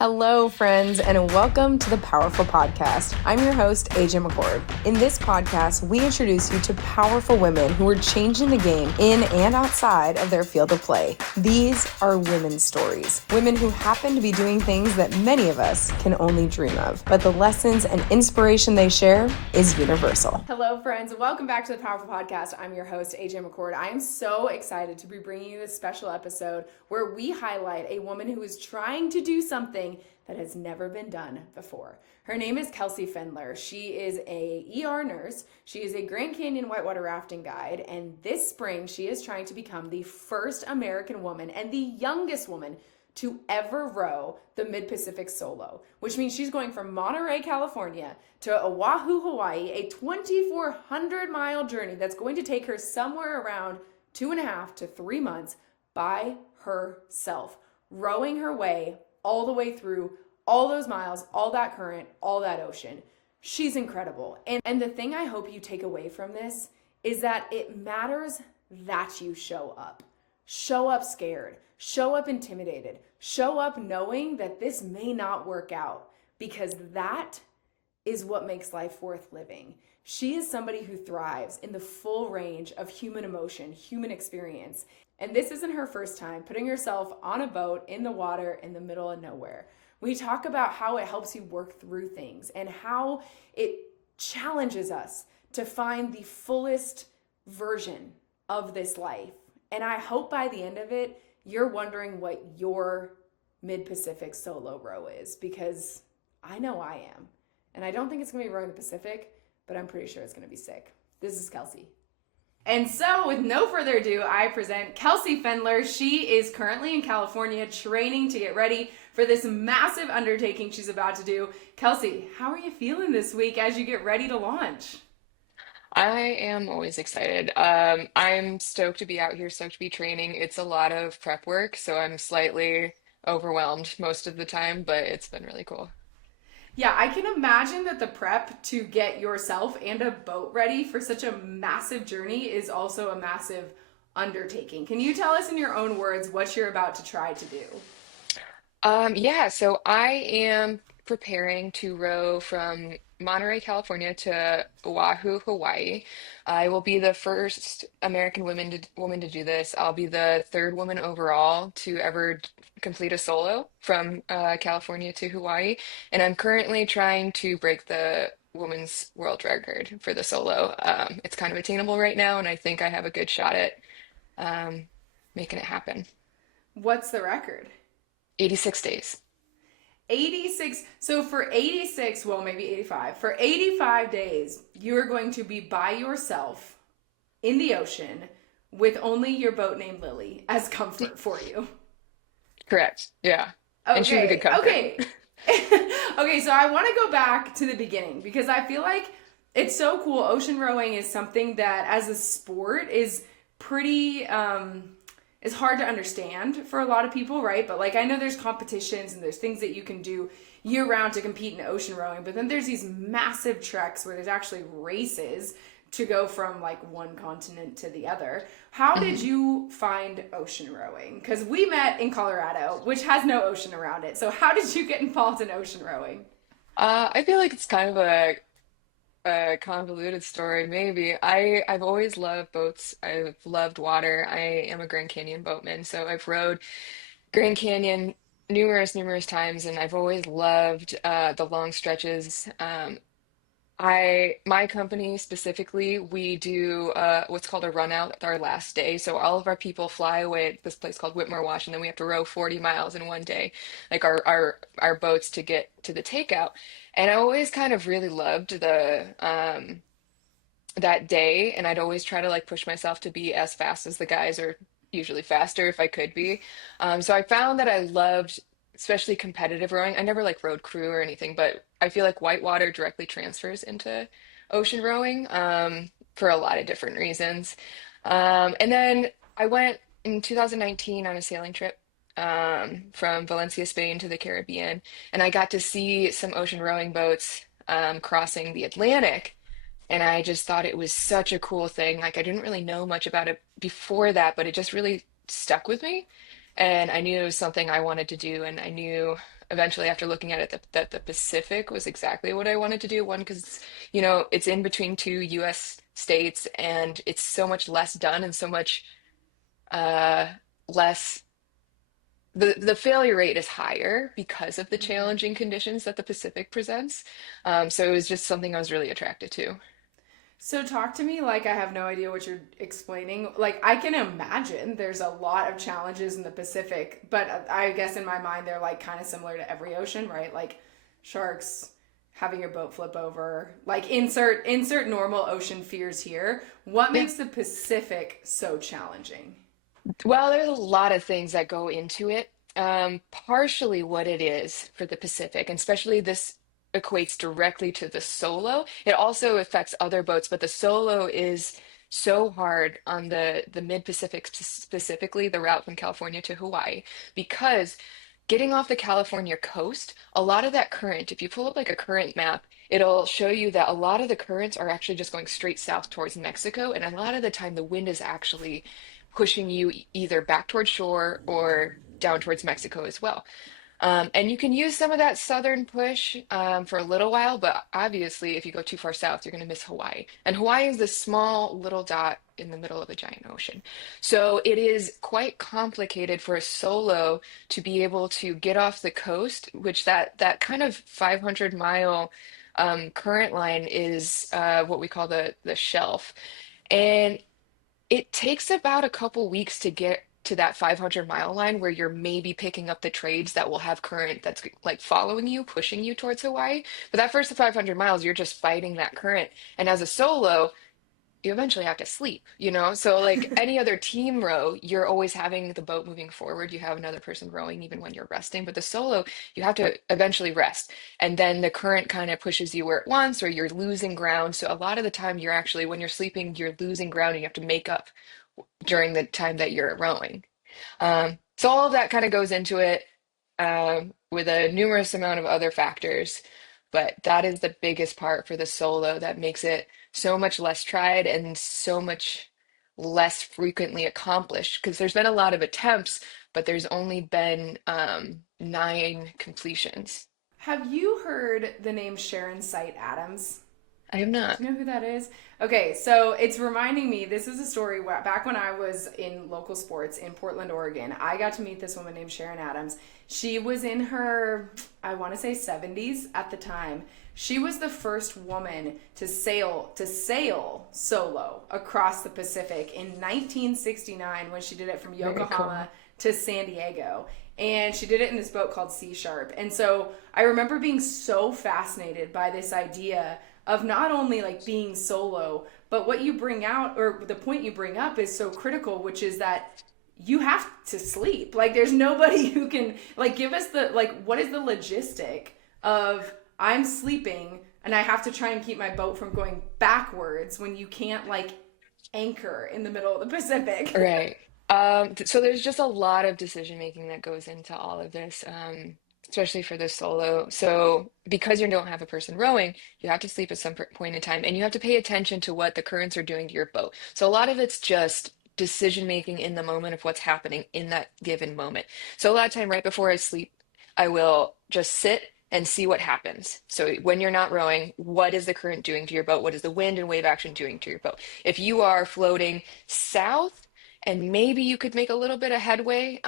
Hello, friends, and welcome to the Powerful Podcast. I'm your host, AJ McCord. In this podcast, we introduce you to powerful women who are changing the game in and outside of their field of play. These are women's stories, women who happen to be doing things that many of us can only dream of. But the lessons and inspiration they share is universal. Hello, friends. Welcome back to the Powerful Podcast. I'm your host, AJ McCord. I am so excited to be bringing you this special episode where we highlight a woman who is trying to do something that has never been done before. Her name is Kelsey Pfendler. She is a ER nurse. She is a Grand Canyon whitewater rafting guide. And this spring, she is trying to become the first American woman and the youngest woman to ever row the Mid-Pacific solo, which means she's going from Monterey, California to Oahu, Hawaii, a 2,400-mile journey that's going to take her somewhere around 2.5 to 3 months by herself, rowing her way all the way through all those miles, all that current, all that ocean. She's incredible. And the thing I hope you take away from this is that it matters that you show up. Show up scared, show up intimidated, show up knowing that this may not work out, because that is what makes life worth living. She is somebody who thrives in the full range of human emotion, human experience. And this isn't her first time putting herself on a boat in the water in the middle of nowhere. We talk about how it helps you work through things and how it challenges us to find the fullest version of this life. And I hope by the end of it, you're wondering what your Mid-Pacific solo row is, because I know I am. And I don't think it's going to be rowing the Pacific, but I'm pretty sure it's going to be sick. This is Kelsey. And so, with no further ado, I present Kelsey Pfendler. She is currently in California training to get ready for this massive undertaking she's about to do. Kelsey, how are you feeling this week as you get ready to launch? I am always excited. I'm stoked to be out here, stoked to be training. It's a lot of prep work, so I'm slightly overwhelmed most of the time, but it's been really cool. Yeah, I can imagine that the prep to get yourself and a boat ready for such a massive journey is also a massive undertaking. Can you tell us in your own words what you're about to try to do? Yeah, so I am preparing to row from Monterey, California to Oahu, Hawaii. I will be the first American woman to do this. I'll be the third woman overall to ever complete a solo from California to Hawaii, and I'm currently trying to break the women's world record for the solo. It's kind of attainable right now, and I think I have a good shot at um, making it happen. What's the record? 86 days. 86. So for 86, well, maybe 85. For 85 days, you are going to be by yourself in the ocean with only your boat named Lily as comfort for you. Correct. Yeah. And she's a good Okay. comfort. Okay. Okay, so I want to go back to the beginning because I feel like it's so cool. Ocean rowing is something that as a sport is pretty is hard to understand for a lot of people, right? But like I know there's competitions and there's things that you can do year round to compete in ocean rowing, but then there's these massive treks where there's actually races to go from like one continent to the other. How did Mhm. you find ocean rowing? Because we met in Colorado, which has no ocean around it. So how did you get involved in ocean rowing? I feel like it's kind of a convoluted story, maybe. I've always loved boats. I've loved water. I am a Grand Canyon boatman, so I've rowed Grand Canyon numerous times, and I've always loved the long stretches. My company specifically, we do what's called a run out our last day. So all of our people fly away at this place called Whitmore, Washington. We have to row 40 miles in one day, like our boats to get to the takeout. And I always kind of really loved the that day, and I'd always try to like push myself to be as fast as the guys, or usually faster if I could be. So I found that I loved, especially competitive rowing. I never like rowed crew or anything, but I feel like whitewater directly transfers into ocean rowing for a lot of different reasons. And then I went in 2019 on a sailing trip from Valencia, Spain to the Caribbean, and I got to see some ocean rowing boats crossing the Atlantic. And I just thought it was such a cool thing. Like I didn't really know much about it before that, but it just really stuck with me. And I knew it was something I wanted to do. And I knew eventually after looking at it that the Pacific was exactly what I wanted to do. One, because, it's in between two US states and it's so much less done and so much uh, less. The failure rate is higher because of the Mhm. challenging conditions that the Pacific presents. So it was just something I was really attracted to. So talk to me like I have no idea what you're explaining. Like I can imagine there's a lot of challenges in the Pacific, but I guess in my mind they're like kind of similar to every ocean, right? Like sharks, having your boat flip over. Like insert normal ocean fears here. What Yeah. makes the Pacific so challenging? Well, there's a lot of things that go into it. Partially what it is for the Pacific, and especially this equates directly to the solo. It also affects other boats, but the solo is so hard on the mid-Pacific, specifically the route from California to Hawaii, because getting off the California coast, a lot of that current, if you pull up like a current map, it'll show you that a lot of the currents are actually just going straight south towards Mexico, and a lot of the time the wind is actually pushing you either back towards shore or down towards Mexico as well. And you can use some of that southern push for a little while, but obviously, if you go too far south, you're going to miss Hawaii. And Hawaii is this small little dot in the middle of a giant ocean. So it is quite complicated for a solo to be able to get off the coast, which that kind of 500-mile current line is what we call the shelf. And it takes about a couple weeks to get to that 500-mile line where you're maybe picking up the trades that will have current that's like following you, pushing you towards Hawaii. But that first 500 miles, you're just fighting that current. And as a solo, you eventually have to sleep, you know? So like any other team row, you're always having the boat moving forward. You have another person rowing even when you're resting. But the solo, you have to eventually rest. And then the current kind of pushes you where it wants, or you're losing ground. So a lot of the time you're actually, when you're sleeping, you're losing ground and you have to make up during the time that you're rowing. So all of that kind of goes into it with a numerous amount of other factors, but that is the biggest part for the solo that makes it so much less tried and so much less frequently accomplished because there's been a lot of attempts, but there's only been 9 completions. Have you heard the name Sharon Sight Adams? I have not. Do you know who that is? Okay, so it's reminding me. This is a story where back when I was in local sports in Portland, Oregon, I got to meet this woman named Sharon Adams. She was in her, I want to say 70s at the time. She was the first woman to sail solo across the Pacific in 1969 when she did it from Very cool. Yokohama to San Diego. And she did it in this boat called Sea Sharp. And so I remember being so fascinated by this idea of not only like being solo, but what you bring out or the point you bring up is so critical, which is that you have to sleep. Like there's nobody who can like give us the like what is the logistic of I'm sleeping and I have to try and keep my boat from going backwards when you can't like anchor in the middle of the Pacific. Right. So there's just a lot of decision making that goes into all of this, especially for the solo. So because you don't have a person rowing, you have to sleep at some point in time, and you have to pay attention to what the currents are doing to your boat. So a lot of it's just decision making in the moment of what's happening in that given moment. So a lot of time right before I sleep, I will just sit and see what happens. So when you're not rowing, what is the current doing to your boat? What is the wind and wave action doing to your boat? If you are floating south, and maybe you could make a little bit of headway.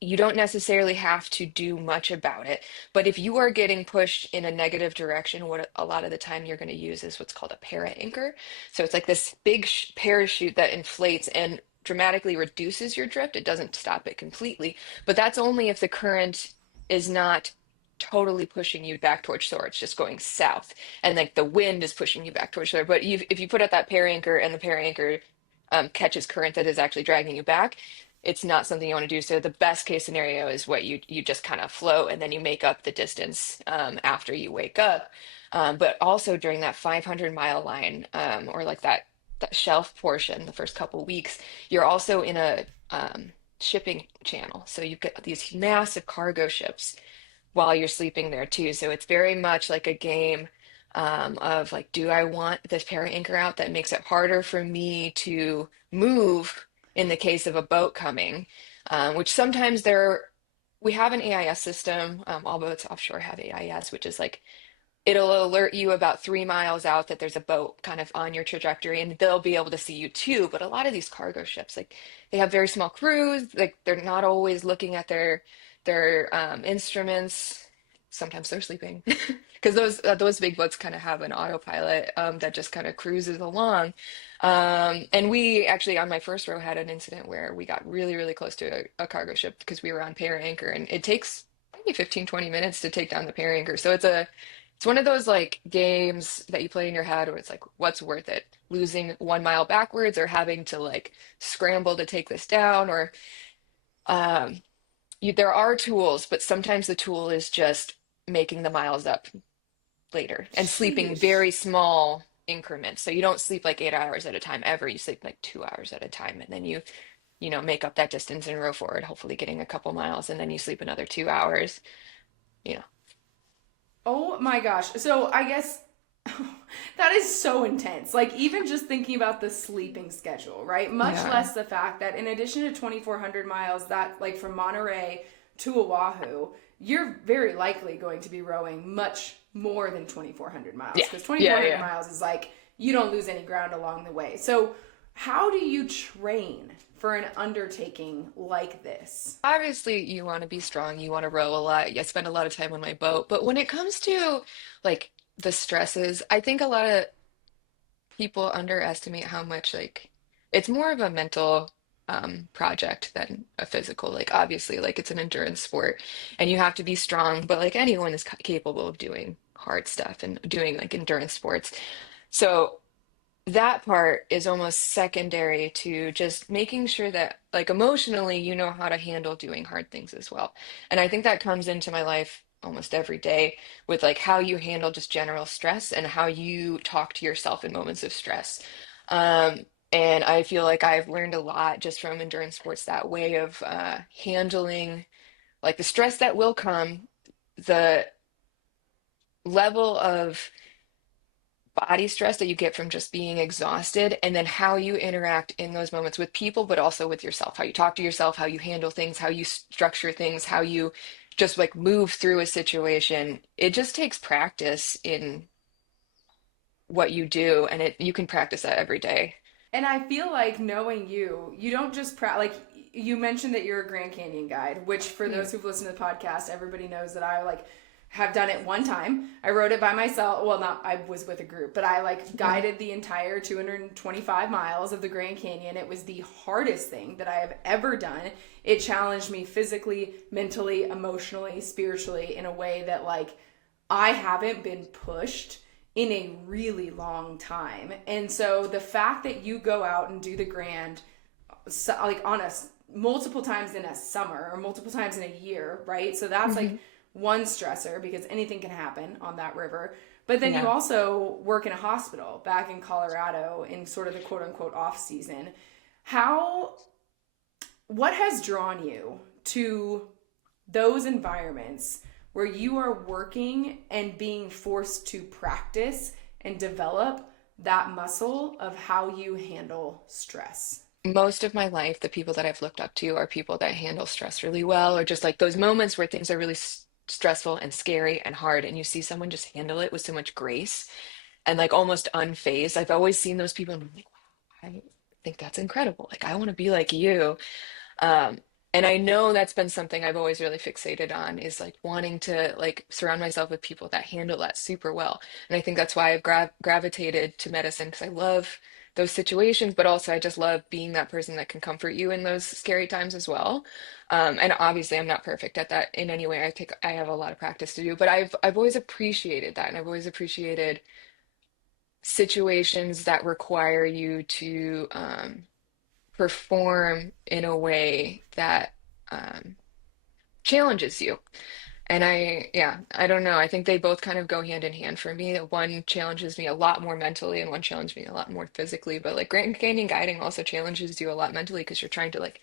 You don't necessarily have to do much about it. But if you are getting pushed in a negative direction, what a lot of the time you're going to use is what's called a para anchor. So it's like this big parachute that inflates and dramatically reduces your drift. It doesn't stop it completely, but that's only if the current is not totally pushing you back towards shore. It's just going south, and like the wind is pushing you back towards shore. But if you put out that para anchor and the para anchor catches current that is actually dragging you back, it's not something you want to do. So the best case scenario is what you just kind of float and then you make up the distance after you wake up. But also during that 500-mile line or like that shelf portion, the first couple weeks, you're also in a shipping channel. So you get these massive cargo ships while you're sleeping there too. So it's very much like a game of like, do I want this para anchor out that makes it harder for me to move in the case of a boat coming, which sometimes they're we have an AIS system. All boats offshore have AIS, which is like it'll alert you about 3 miles out that there's a boat kind of on your trajectory, and they'll be able to see you too. But a lot of these cargo ships, like they have very small crews, like they're not always looking at their instruments. Sometimes they're sleeping because those big boats kind of have an autopilot that just kind of cruises along. And we actually on my first row had an incident where we got really, really close to a cargo ship because we were on pair anchor, and it takes maybe 15, 20 minutes to take down the pair anchor. So it's one of those like games that you play in your head where it's like, what's worth it? Losing 1 mile backwards or having to like scramble to take this down or um there are tools, but sometimes the tool is just making the miles up later and sleeping Sheesh. very small increments. So you don't sleep like 8 hours at a time ever. You sleep like 2 hours at a time, and then you make up that distance and row forward, hopefully getting a couple miles, and then you sleep another 2 hours. You know, Oh my gosh. So I guess that is so intense. Like, even just thinking about the sleeping schedule, right? Much yeah. less the fact that in addition to 2,400 miles, that like from Monterey to Oahu, you're very likely going to be rowing much more than 2,400 miles Yeah. because Yeah, 2,400 yeah. miles is like you don't lose any ground along the way. So, how do you train for an undertaking like this? Obviously, you want to be strong, you want to row a lot. I spend a lot of time on my boat. But when it comes to like the stresses, I think a lot of people underestimate how much like it's more of a mental project than a physical. Like obviously, like it's an endurance sport and you have to be strong, but like anyone is capable of doing hard stuff and doing like endurance sports. So that part is almost secondary to just making sure that like emotionally you know how to handle doing hard things as well. And I think that comes into my life almost every day with like how you handle just general stress and how you talk to yourself in moments of stress. And I feel like I've learned a lot just from endurance sports, that way of handling like the stress that will come, the level of body stress that you get from just being exhausted, and then how you interact in those moments with people, but also with yourself, how you talk to yourself, how you handle things, how you structure things, how you just like move through a situation. It just takes practice in what you do, and you can practice that every day. And I feel like knowing you, you don't just like you mentioned that you're a Grand Canyon guide, which for Yeah. those who've listened to the podcast, everybody knows that I like have done it one time. I rode it by myself. Well, not I was with a group, but I like Yeah. guided the entire 225 miles of the Grand Canyon. It was the hardest thing that I have ever done. It challenged me physically, mentally, emotionally, spiritually in a way that like I haven't been pushed in a really long time. And so the fact that you go out and do the Grand like on a multiple times in a summer or multiple times in a year, right? So that's like Hmm. one stressor because anything can happen on that river. But then you Yeah. also work in a hospital back in Colorado in sort of the quote unquote off season. How what has drawn you to those environments where you are working and being forced to practice and develop that muscle of how you handle stress? Most of my life, the people that I've looked up to are people that handle stress really well, or just like those moments where things are really stressful and scary and hard, and you see someone just handle it with so much grace and like almost unfazed. I've always seen those people and I'm like, wow, I think that's incredible. Like, I want to be like you. Um, and I know that's been something I've always really fixated on is like wanting to like surround myself with people that handle that super well. And I think that's why I've gravitated to medicine because I love those situations, but also I just love being that person that can comfort you in those scary times as well. And obviously I'm not perfect at that in any way. I have a lot of practice to do, but I've always appreciated that, and I've always appreciated situations that require you to perform in a way that um, challenges you. And I don't know. I think they both kind of go hand in hand for me. One challenges me a lot more mentally, and one challenges me a lot more physically. But like Grand Canyon guiding also challenges you a lot mentally because you're trying to like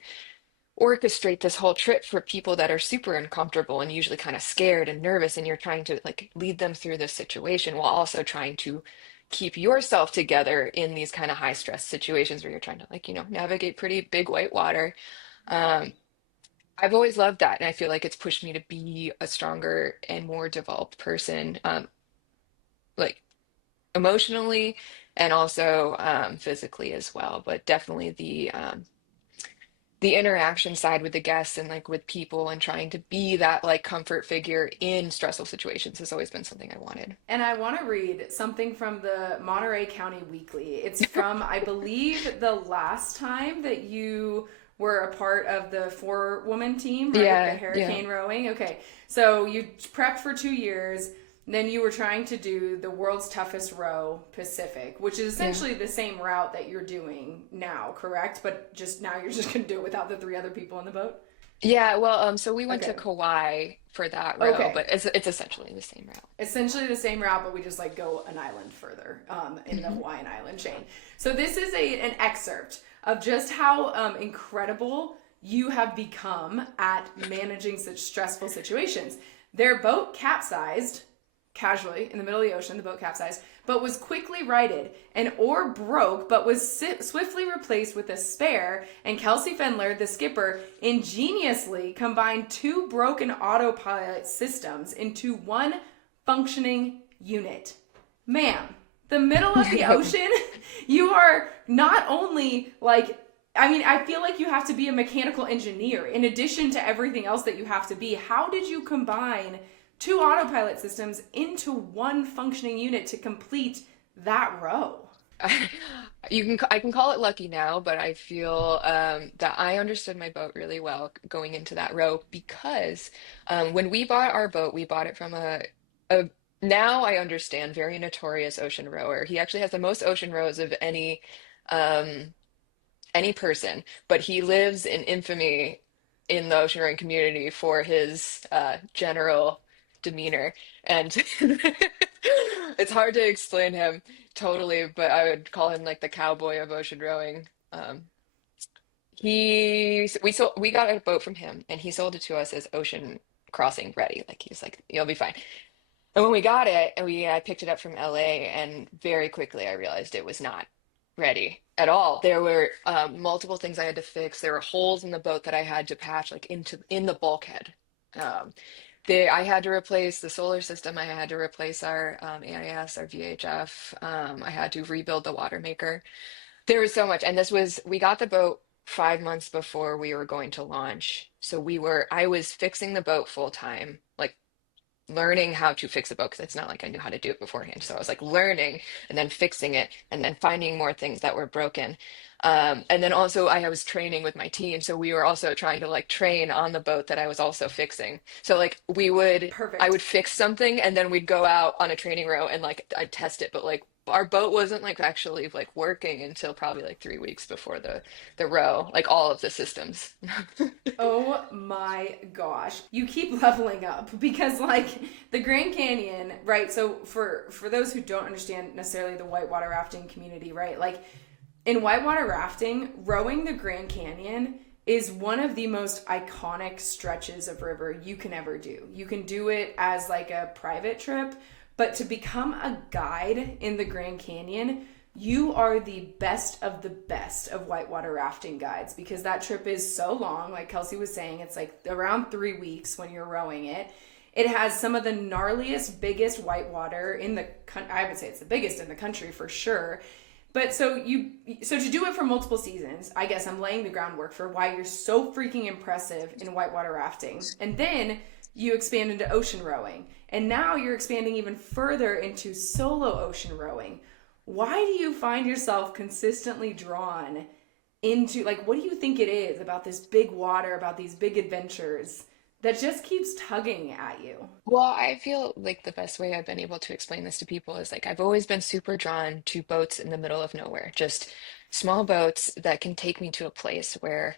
orchestrate this whole trip for people that are super uncomfortable and usually kind of scared and nervous, and you're trying to like lead them through this situation while also trying to keep yourself together in these kind of high stress situations where you're trying to like navigate pretty big white water. um I've always loved that, and I feel like it's pushed me to be a stronger and more developed person, like emotionally and also physically as well. But definitely the interaction side with the guests and like with people and trying to be that like comfort figure in stressful situations has always been something I wanted. And I want to read something from the Monterey County Weekly. It's from, I believe, the last time that you were a part of the four-woman team, right? The Yeah, yeah, hurricane rowing. Okay. So you prepped for 2 years. Then you were trying to do the world's toughest row Pacific, which is yeah. essentially the same route that you're doing now, correct? But just now you're just going to do it without the three other people in the boat? Yeah, well, so we went to Okay. Kauai for that row, Okay. but it's essentially the same route. Essentially the same route, but we just like go an island further in the Hmm. Hawaiian island chain. So this is an excerpt of just how incredible you have become at managing such stressful situations. Their boat capsized casually in the middle of the ocean. The boat capsized, but was quickly righted. An oar broke, but was swiftly replaced with a spare. And Kelsey Pfendler, the skipper, ingeniously combined two broken autopilot systems into one functioning unit. Ma'am, the middle of the ocean, you are not only like I mean, I feel like you have to be a mechanical engineer in addition to everything else that you have to be. How did you combine two autopilot systems into one functioning unit to complete that row? I can call it lucky now, but I feel that I understood my boat really well going into that row because when we bought our boat, we bought it from a now I understand very notorious ocean rower. He actually has the most ocean rows of um, any person, but he lives in infamy in the oceaneering community for his general demeanor. And it's hard to explain him totally, but I would call him like the cowboy of ocean rowing. We got a boat from him and he sold it to us as ocean crossing ready. Like he's like, you'll be fine. And when we got it, and I picked it up from LA, and very quickly I realized it was not ready at all. There were multiple things I had to fix. There were holes in the boat that I had to patch, like in the bulkhead. Um, I had to replace the solar system. I had to replace our AIS, our VHF. I had to rebuild the water maker. There was so much, and we got the boat 5 months before we were going to launch. I was fixing the boat full time, like learning how to fix a boat because it's not like I knew how to do it beforehand. So I was like learning and then fixing it and then finding more things that were broken. And then also I was training with my team. So we were also trying to like train on the boat that I was also fixing. So like I would Perfect. fix something and then we'd go out on a training row and like I'd test it. But like our boat wasn't like actually like working until probably like 3 weeks before the row, like all of the systems. Oh my gosh. You keep leveling up because like the Grand Canyon, right? So for those who don't understand necessarily the whitewater rafting community, right? Like in whitewater rafting, rowing the Grand Canyon is one of the most iconic stretches of river you can ever do. You can do it as like a private trip, but to become a guide in the Grand Canyon, you are the best of the best of whitewater rafting guides because that trip is so long. Like Kelsey was saying, it's like around 3 weeks when you're rowing it. It has some of the gnarliest, biggest whitewater in the I would say it's the biggest in the country for sure. But so to do it for multiple seasons, I guess I'm laying the groundwork for why you're so freaking impressive in whitewater rafting. And then you expand into ocean rowing. And now you're expanding even further into solo ocean rowing. Why do you find yourself consistently drawn into like what do you think it is about this big water, about these big adventures that just keeps tugging at you? Well, I feel like the best way I've been able to explain this to people is like I've always been super drawn to boats in the middle of nowhere, just small boats that can take me to a place where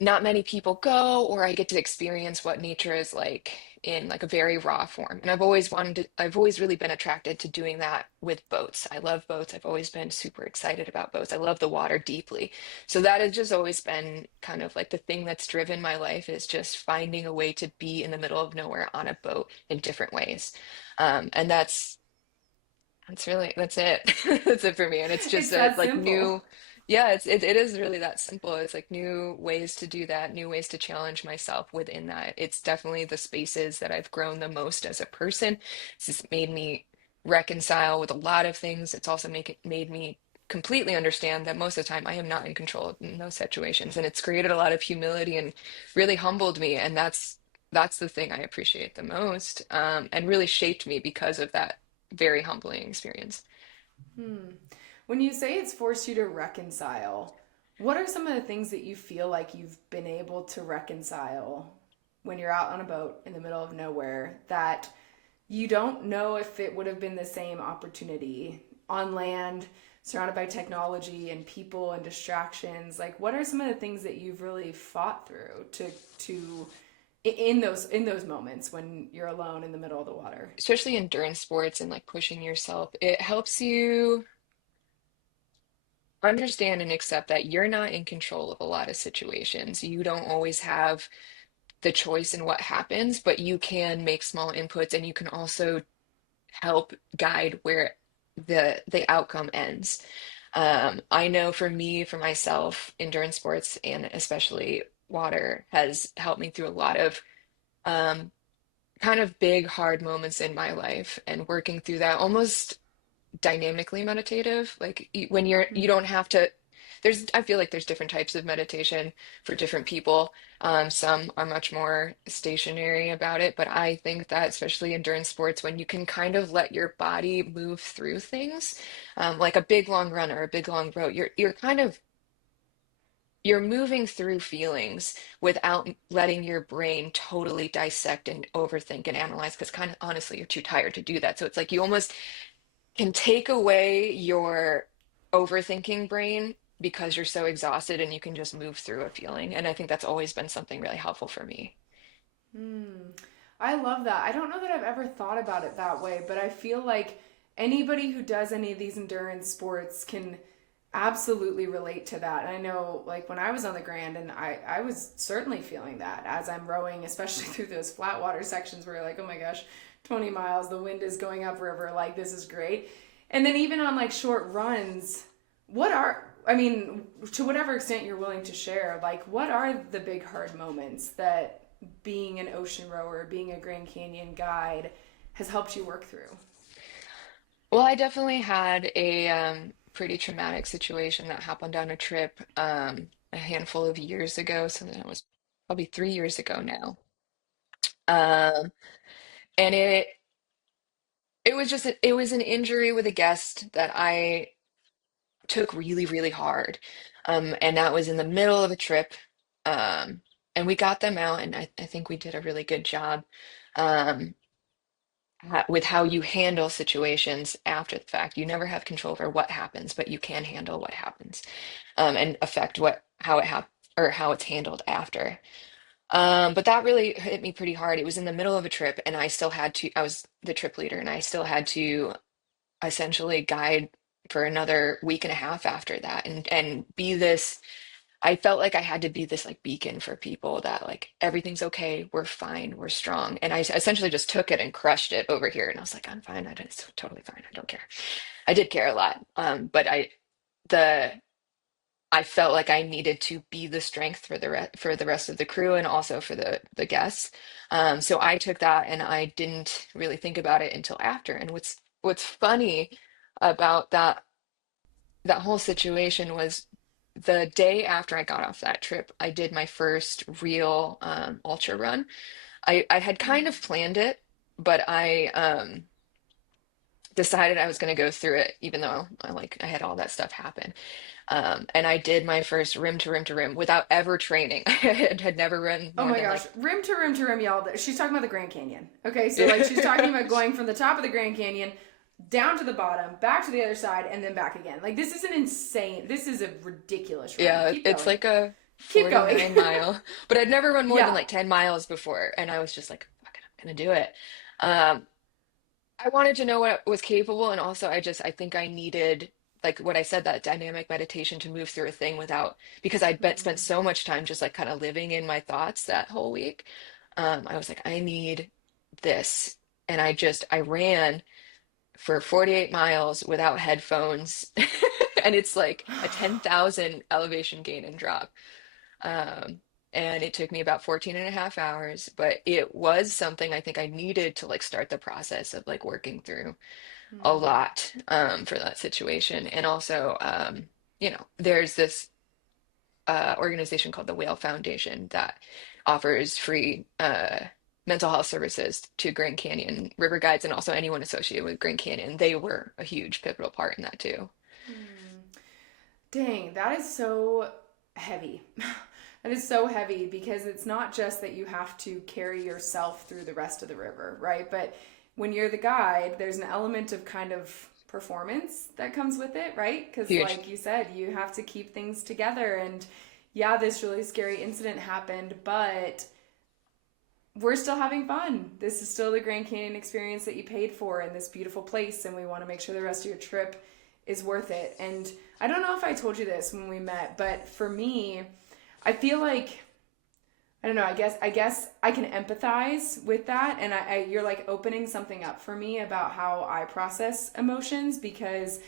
not many people go, or I get to experience what nature is like in like a very raw form. And I've always really been attracted to doing that with boats. I love boats. I've always been super excited about boats. I love the water deeply. So that has just always been kind of like the thing that's driven my life is just finding a way to be in the middle of nowhere on a boat in different ways. And that's it. That's it for me. And it's just It's a that like simple. Yeah, it is really that simple. It's like new ways to do that, new ways to challenge myself within that. It's definitely the spaces that I've grown the most as a person. It's just made me reconcile with a lot of things. It's also made me completely understand that most of the time I am not in control in those situations. And it's created a lot of humility and really humbled me. And that's the thing I appreciate the most, and really shaped me because of that very humbling experience. Hmm. When you say it's forced you to reconcile, what are some of the things that you feel like you've been able to reconcile when you're out on a boat in the middle of nowhere that you don't know if it would have been the same opportunity on land, surrounded by technology and people and distractions? Like, what are some of the things that you've really fought through to in those moments when you're alone in the middle of the water? Especially endurance sports and like pushing yourself, it helps you understand and accept that you're not in control of a lot of situations. You don't always have the choice in what happens, but you can make small inputs and you can also help guide where the outcome ends. I know for me, for myself, endurance sports and especially water has helped me through a lot of um, kind of big, hard moments in my life and working through that almost dynamically meditative. Like when you don't have to, I feel like there's different types of meditation for different people. Some are much more stationary about it, but I think that especially endurance sports, when you can kind of let your body move through things, like a big long run or a big long row, you're kind of you're moving through feelings without letting your brain totally dissect and overthink and analyze, because kind of honestly, you're too tired to do that. So it's like you almost can take away your overthinking brain because you're so exhausted and you can just move through a feeling. And I think that's always been something really helpful for me. Hmm. I love that. I don't know that I've ever thought about it that way, but I feel like anybody who does any of these endurance sports can absolutely relate to that. And I know, like, when I was on the Grand, and I was certainly feeling that as I'm rowing, especially through those flat water sections where you're like, oh my gosh, 20 miles, the wind is going upriver, like, this is great. And then even on like short runs, I mean, to whatever extent you're willing to share, like, what are the big hard moments that being an ocean rower, being a Grand Canyon guide has helped you work through? Well, I definitely had a pretty traumatic situation that happened on a trip a handful of years ago. So that was probably 3 years ago now. Um, and it was just it was an injury with a guest that I took really, really hard. And that was in the middle of a trip. Um, and we got them out, and I think we did a really good job um, with how you handle situations after the fact. You never have control over what happens, but you can handle what happens, and affect how it or how it's handled after. But that really hit me pretty hard. It was in the middle of a trip, and I was the trip leader, and I still had to essentially guide for another week and a half after that and be this. I felt like I had to be this like beacon for people that like everything's okay, we're fine, we're strong. And I essentially just took it and crushed it over here, and I was like, I'm fine, it's totally fine, I don't care. I did care a lot, but the I felt like I needed to be the strength for for the rest of the crew and also for the guests. So I took that and I didn't really think about it until after. And what's funny about that whole situation was the day after I got off that trip, I did my first real ultra run. I had kind of planned it, but I decided I was going to go through it, even though I had all that stuff happen. And I did my first rim to rim to rim without ever training. I had never run Oh more my than gosh, like, rim to rim to rim, y'all. She's talking about the Grand Canyon. Okay, so like she's talking yeah, about going from the top of the Grand Canyon down to the bottom, back to the other side, and then back again. Like this is an insane. This is a ridiculous run. Keep it's going. like a Keep going. 49 mile, but I'd never run more than Yeah. like 10 miles before. And I was just like, fuck it, I'm gonna do it. Um, I wanted to know what was capable, and also I think I needed, like what I said, that dynamic meditation to move through a thing without, because spent so much time just like kind of living in my thoughts that whole week. I was like, I need this. And I ran for 48 miles without headphones and it's like a 10,000 elevation gain and drop. Um, and it took me about 14 and a half hours, but it was something I think I needed to like start the process of like working through a Mm. lot for that situation. And also, there's this organization called the Whale Foundation that offers free mental health services to Grand Canyon river guides and also anyone associated with Grand Canyon. They were a huge pivotal part in that too. Hmm. Dang, that is so heavy. That is so heavy because it's not just that you have to carry yourself through the rest of the river, right? But when you're the guide, there's an element of kind of performance that comes with it, right? Because, Huge. like you said, you have to keep things together. And yeah, this really scary incident happened, but we're still having fun. This is still the Grand Canyon experience that you paid for in this beautiful place, and we want to make sure the rest of your trip is worth it. And I don't know if I told you this when we met, but for me, I feel like I don't know. I guess I can empathize with that, and you're like opening something up for me about how I process emotions because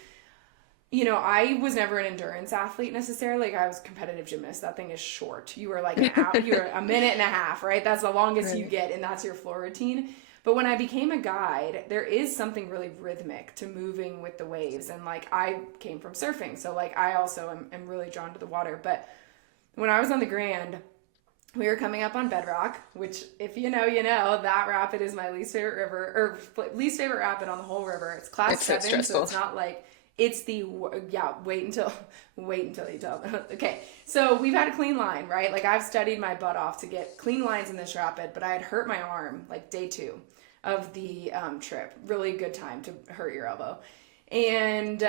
I was never an endurance athlete necessarily. Like I was a competitive gymnast. That thing is short. You were like an hour, you're a minute and a half, right? That's the longest you Right. get, and that's your floor routine. But when I became a guide, there is something really rhythmic to moving with the waves. And like I came from surfing, so like I also am really drawn to the water. But when I was on the Grand, we were coming up on Bedrock, which if you know, you know, that rapid is my least favorite river or least favorite rapid on the whole river. It's class It's so 7, so stressful. it's not like it's the yeah. Wait until you tell. Okay, so we've had a clean line, right? Like I've studied my butt off to get clean lines in this rapid, but I had hurt my arm like day 2 of the trip. Really good time to hurt your elbow, and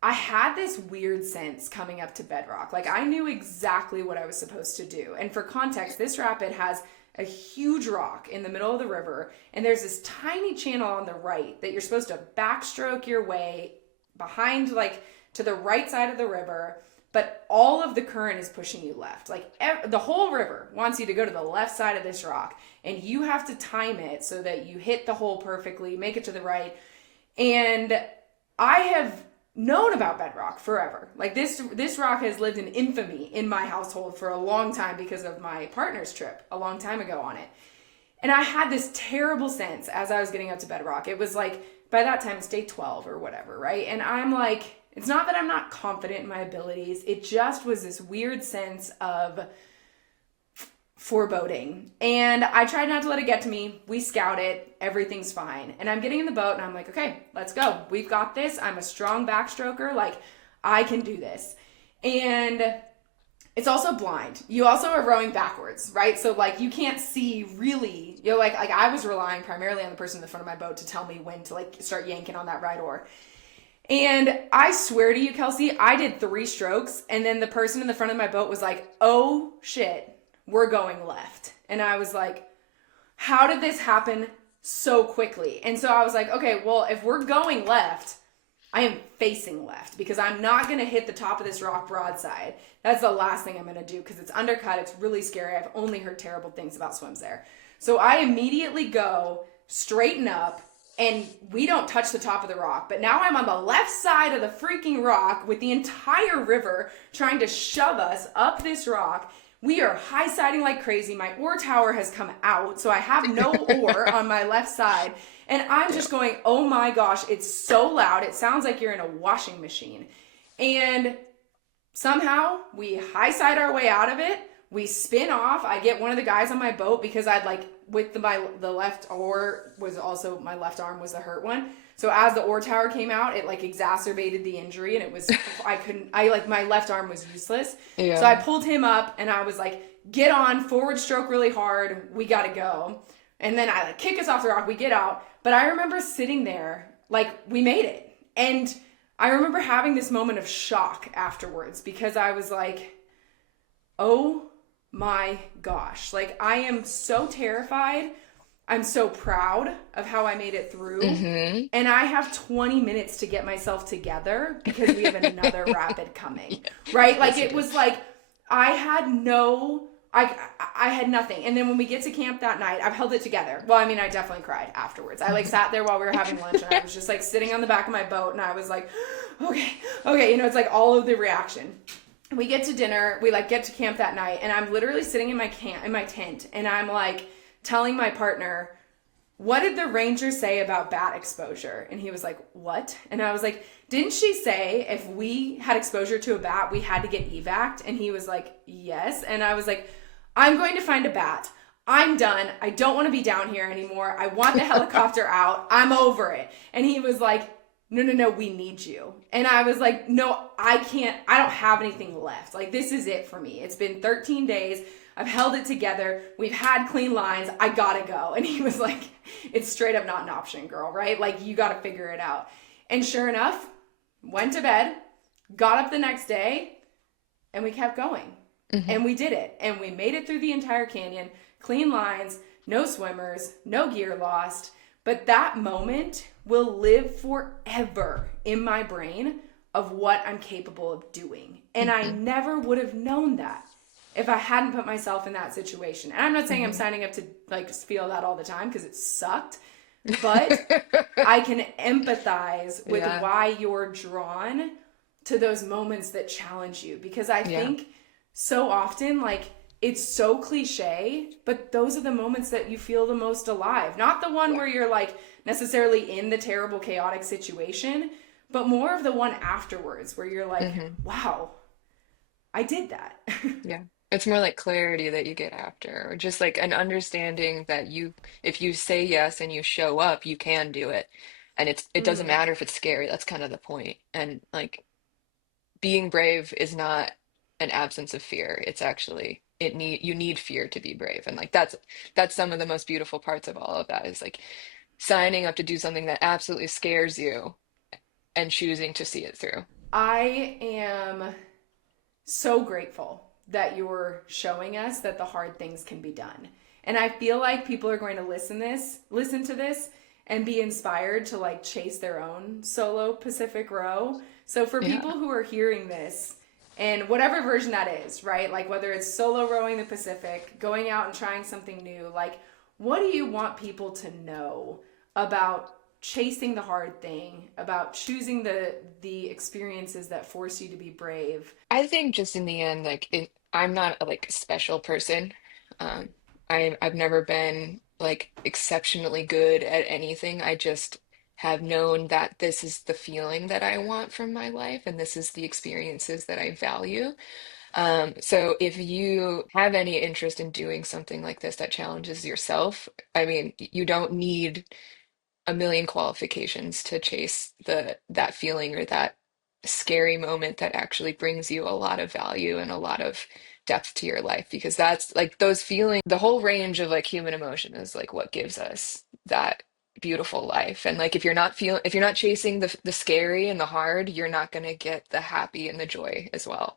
I had this weird sense coming up to Bedrock. Like I knew exactly what I was supposed to do. And for context, this rapid has a huge rock in the middle of the river, and there's this tiny channel on the right that you're supposed to backstroke your way behind, like to the right side of the river, but all of the current is pushing you left. Like the whole river wants you to go to the left side of this rock, and you have to time it so that you hit the hole perfectly, make it to the right. And I have known about Bedrock forever. Like this rock has lived in infamy in my household for a long time because of my partner's trip a long time ago on it. And I had this terrible sense as I was getting up to Bedrock. It was like by that time it's day 12 or whatever, right? And I'm like, it's not that I'm not confident in my abilities. It just was this weird sense of foreboding. And I tried not to let it get to me. We scout it. Everything's fine. And I'm getting in the boat and I'm like, okay, let's go. We've got this. I'm a strong backstroker. Like, I can do this. And it's also blind. You also are rowing backwards, right? So like you can't see really, like I was relying primarily on the person in the front of my boat to tell me when to like start yanking on that right oar. And I swear to you, Kelsey, I did 3 strokes, and then the person in the front of my boat was like, oh shit, we're going left. And I was like, how did this happen so quickly? And so I was like, okay, well, if we're going left, I am facing left because I'm not going to hit the top of this rock broadside. That's the last thing I'm going to do because it's undercut. It's really scary. I've only heard terrible things about swims there. So I immediately go straighten up, and we don't touch the top of the rock. But now I'm on the left side of the freaking rock with the entire river trying to shove us up this rock. We are high-siding like crazy. My oar tower has come out, so I have no oar on my left side. And I'm just going, oh my gosh, it's so loud. It sounds like you're in a washing machine. And somehow we high-side our way out of it. We spin off. I get one of the guys on my boat because I'd like with the left oar was also my left arm was the hurt one. So as the oar tower came out, it like exacerbated the injury, and it was my left arm was useless. So I Yeah. pulled him up and I was like, get on, forward stroke really hard. We got to go. And then I like kick us off the rock. We get out. But I remember sitting there like we made it. And I remember having this moment of shock afterwards because I was like, oh my gosh. Like I am so terrified. I'm so proud of how I made it through. Hmm. And I have 20 minutes to get myself together because we have another rapid coming. Yeah. Right? Like Yes, you it do. was like I had no I had nothing. And then when we get to camp that night, I've held it together. Well, I mean, I definitely cried afterwards. I like sat there while we were having lunch and I was just like sitting on the back of my boat and I was like, okay, okay. You know, it's like all of the reaction. We get to dinner, we like get to camp that night and I'm literally sitting in my tent and I'm like telling my partner, what did the ranger say about bat exposure? And he was like, what? And I was like, didn't she say if we had exposure to a bat, we had to get evac'd? And he was like, yes. And I was like, I'm going to find a bat. I'm done. I don't want to be down here anymore. I want the helicopter out. I'm over it. And he was like, no, we need you. And I was like, no, I can't. I don't have anything left. Like, this is it for me. It's been 13 days. I've held it together. We've had clean lines. I gotta go. And he was like, it's straight up not an option, girl, right? Like, you gotta figure it out. And sure enough, went to bed, got up the next day, and we kept going. Mm-hmm. And we did it. And we made it through the entire canyon, clean lines, no swimmers, no gear lost. But that moment will live forever in my brain of what I'm capable of doing. And I never would have known that if I hadn't put myself in that situation. And I'm not saying I'm signing up to like just feel that all the time because it sucked, but I can empathize with why you're drawn to those moments that challenge you. Because I think so often, like, it's so cliche, but those are the moments that you feel the most alive. Not the one where you're like necessarily in the terrible chaotic situation, but more of the one afterwards where you're like, wow, I did that. Yeah. It's more like clarity that you get after, or just like an understanding that if you say yes and you show up, you can do it. And it doesn't matter if it's scary. That's kind of the point. And like being brave is not an absence of fear. It's actually you need fear to be brave. And like that's some of the most beautiful parts of all of that is like signing up to do something that absolutely scares you and choosing to see it through. I am so grateful that you're showing us that the hard things can be done. And I feel like people are going to listen to this and be inspired to like chase their own solo Pacific row. So for people who are hearing this, and whatever version that is, right? Like whether it's solo rowing the Pacific, going out and trying something new, like what do you want people to know about chasing the hard thing, about choosing the experiences that force you to be brave? I think just in the end, like I'm not a like special person. Um, I've never been like exceptionally good at anything. I just have known that this is the feeling that I want from my life, and this is the experiences that I value. So if you have any interest in doing something like this that challenges yourself, I mean, you don't need a million qualifications to chase that feeling or that scary moment that actually brings you a lot of value and a lot of depth to your life, because that's like those feelings, the whole range of like human emotion is like what gives us that beautiful life. And like if you're not chasing the scary and the hard, you're not going to get the happy and the joy as well.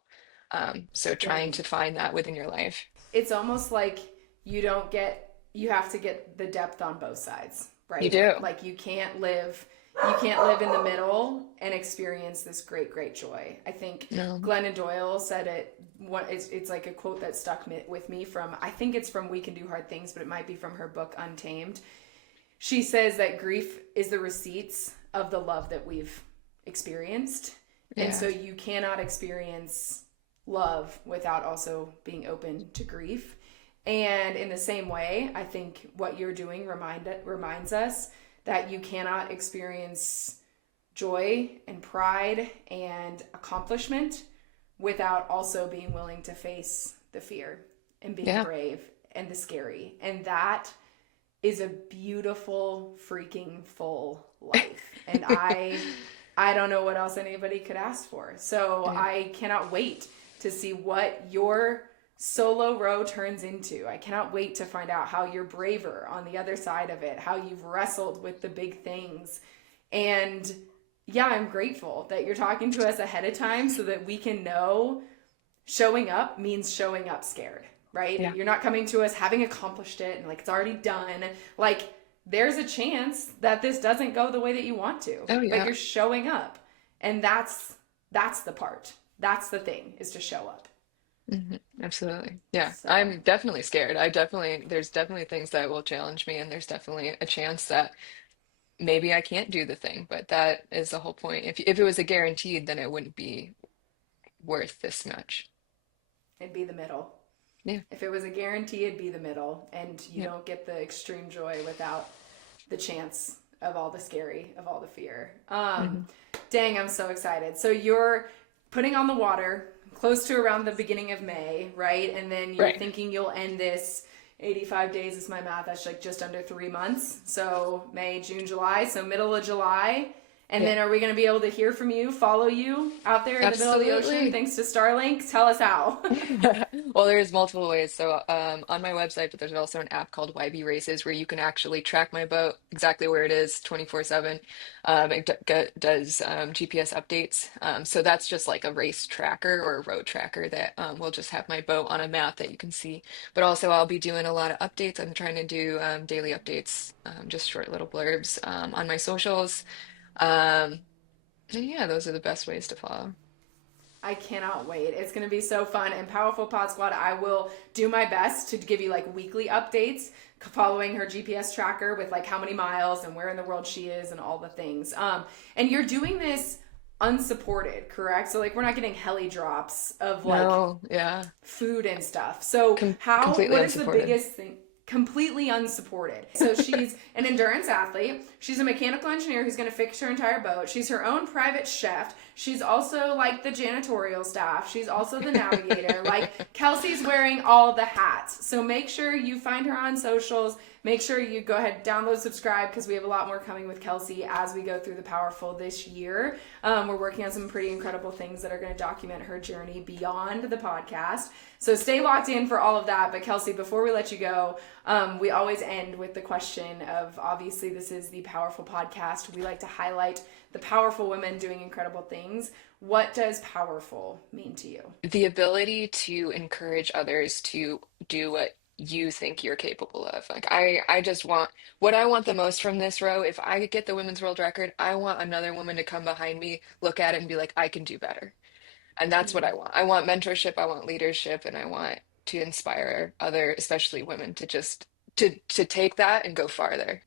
So trying to find that within your life. It's almost like you have to get the depth on both sides, right? You do. Like you can't live in the middle and experience this great joy. I think Glennon Doyle said it. It's like a quote that stuck with me from, I think it's from We Can Do Hard Things, but it might be from her book Untamed. She says that grief is the receipts of the love that we've experienced. Yeah. And so you cannot experience love without also being open to grief. And in the same way, I think what you're doing reminds us that you cannot experience joy and pride and accomplishment without also being willing to face the fear and being brave and the scary. And that is a beautiful freaking full life. And I don't know what else anybody could ask for. So I cannot wait to see what your solo row turns into. I cannot wait to find out how you're braver on the other side of it, how you've wrestled with the big things. And yeah, I'm grateful that you're talking to us ahead of time so that we can know showing up means showing up scared, right? Yeah. You're not coming to us having accomplished it and like it's already done. Like there's a chance that this doesn't go the way that you want to, but you're showing up. And that's the part. That's the thing, is to show up. Absolutely. Yeah, So. I'm definitely scared. There's definitely things that will challenge me, and there's definitely a chance that maybe I can't do the thing, but that is the whole point. If it was a guaranteed, then it wouldn't be worth this much. It'd be the middle. Yeah. If it was a guarantee, it'd be the middle, and you Yeah. don't get the extreme joy without the chance of all the scary, of all the fear. Hmm. Dang, I'm so excited. So you're putting on the water close to around the beginning of May, right? And then you're Right. thinking you'll end this 85 days is my math. That's like just under 3 months. So May, June, July. So middle of July. And Yeah. then are we going to be able to hear from you, follow you out there in the middle of the ocean Absolutely. thanks to Starlink? Tell us how. Well, there's multiple ways. So, on my website, but there's also an app called YB Races where you can actually track my boat exactly where it is 24/7. It does GPS updates. So that's just like a race tracker or a road tracker that will just have my boat on a map that you can see. But also, I'll be doing a lot of updates. I'm trying to do daily updates, just short little blurbs on my socials. Um, and yeah, those are the best ways to follow. I cannot wait. It's going to be so fun. And Powerful Pod Squad, I will do my best to give you like weekly updates following her GPS tracker with like how many miles and where in the world she is and all the things. And you're doing this unsupported, correct? So like we're not getting heli drops of like No, yeah. food and stuff. So Completely what is the unsupported. biggest thing? Completely unsupported. So she's an endurance athlete. She's a mechanical engineer who's going to fix her entire boat. She's her own private chef. She's also like the janitorial staff. She's also the navigator. Like Kelsey's wearing all the hats. So make sure you find her on socials. Make sure you go ahead, download, subscribe, because we have a lot more coming with Kelsey as we go through the Powerful this year. We're working on some pretty incredible things that are going to document her journey beyond the podcast. So stay locked in for all of that. But Kelsey, before we let you go, we always end with the question of, obviously this is the Powerful podcast. We like to highlight the powerful women doing incredible things. What does powerful mean to you? The ability to encourage others to do what you think you're capable of. Like I just want what I want the most from this row. If I get the women's world record, I want another woman to come behind me, look at it and be like, I can do better. And that's what I want. I want mentorship, I want leadership, and I want to inspire other, especially women, to just to take that and go farther.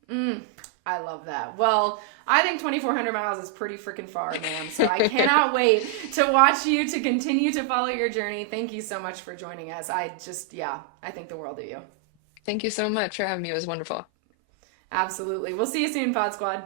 I love that. Well, I think 2,400 miles is pretty freaking far, ma'am. So I cannot wait to watch you to continue to follow your journey. Thank you so much for joining us. Yeah, I think the world of you. Thank you so much for having me. It was wonderful. Absolutely. We'll see you soon, Pod Squad.